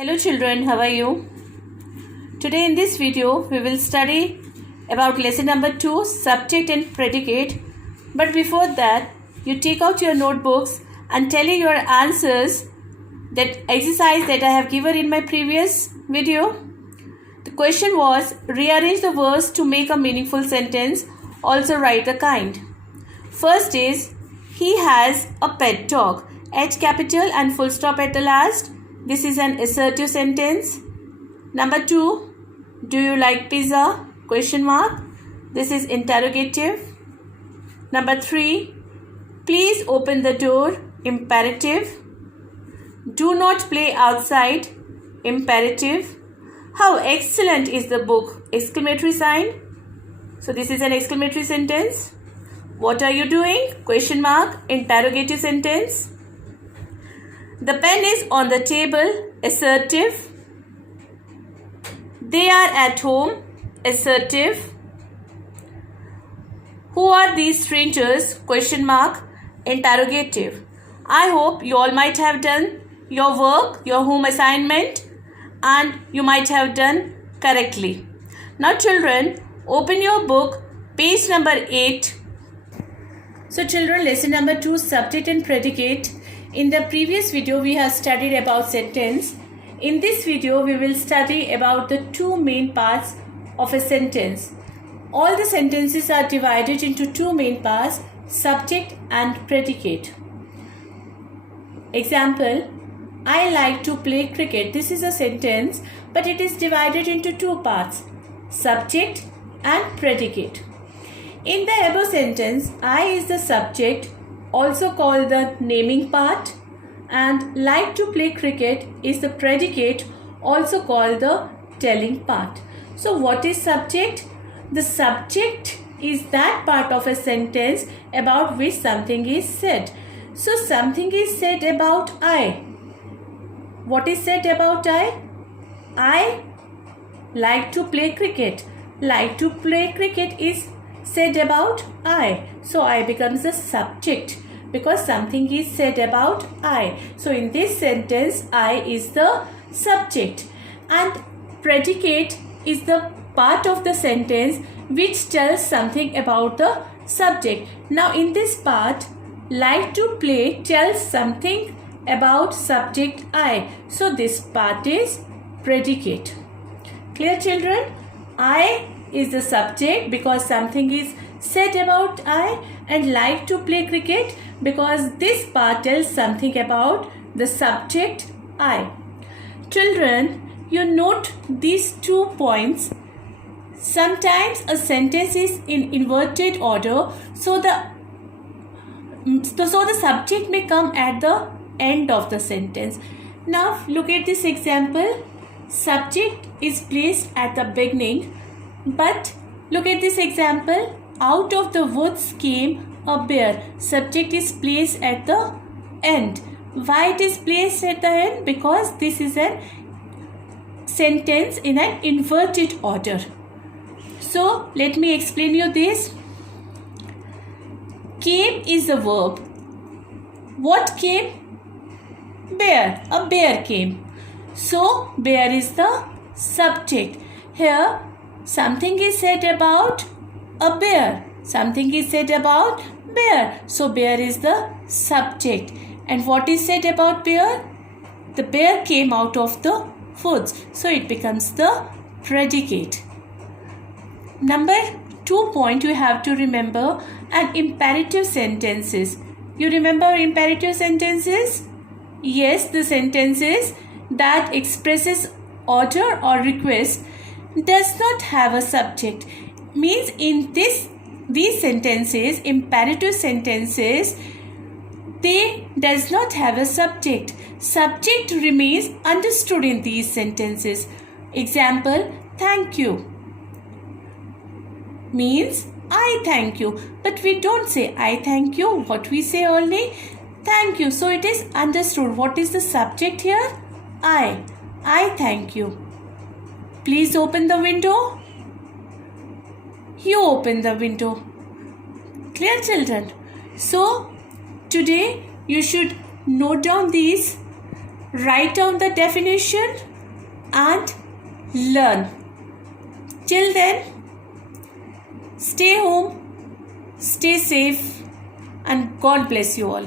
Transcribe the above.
Hello children, how are you? Today in this video we will study about lesson number 2, subject and predicate. But before that, you take out your notebooks and tally your answers that exercise that I have given in my previous video. The question was, rearrange the words to make a meaningful sentence. Also write the kind. First is, he has a pet dog. H capital and full stop at the last. This is an assertive sentence. Number 2, do you like pizza? Question mark. This is interrogative. Number 3, please open the door. Imperative. Do not play outside. Imperative. How excellent is the book? Exclamatory sign. So this is an exclamatory sentence. What are you doing? Question mark. Interrogative sentence. The pen is on the table. Assertive. They are at home. Assertive. Who are these strangers? Question mark. Interrogative. I hope you all might have done your work, your home assignment, and you might have done correctly. Now children, open your book, page number 8. So children, lesson number 2, subject and predicate. In the previous video, we have studied about sentence. In this video, we will study about the two main parts of a sentence. All the sentences are divided into two main parts, subject and predicate. Example, I like to play cricket. This is a sentence, but it is divided into two parts, subject and predicate. In the above sentence, I is the subject, also called the naming part, and like to play cricket is the predicate, also called the telling part. So what is subject? The subject is that part of a sentence about which something is said. So something is said about I. What is said about I? I like to play cricket. Like to play cricket is said about I. So I becomes the subject because something is said about I. So in this sentence, I is the subject and predicate is the part of the sentence which tells something about the subject. Now in this part, like to play tells something about subject I. So this part is predicate. Clear children? I is the subject because something is said about I, and like to play cricket because this part tells something about the subject I. Children, you note these 2 points. Sometimes a sentence is in inverted order, so the subject may come at the end of the sentence. Now look at this example. Subject is placed at the beginning, but look at this example. Out of the woods came a bear. Subject is placed at the end. Why it is placed at the end? Because this is a sentence in an inverted order. So let me explain you this. Came is the verb. What came? Bear. A bear came. So bear is the subject. Here something is said about a bear. Something is said about bear. So bear is the subject. And what is said about bear? The bear came out of the woods. So it becomes the predicate. Number 2 point you have to remember, an imperative sentences. You remember imperative sentences? Yes, the sentences that expresses order or request does not have a subject. Means in these sentences, imperative sentences, they does not have a subject. Subject remains understood in these sentences. Example, thank you means I thank you, but we don't say I thank you. What we say only thank you. So it is understood. What is the subject here? I thank you. Please open the window. You open the window. Clear children? So today you should note down these write down the definition and learn. Till then, stay home, stay safe, and God bless you all.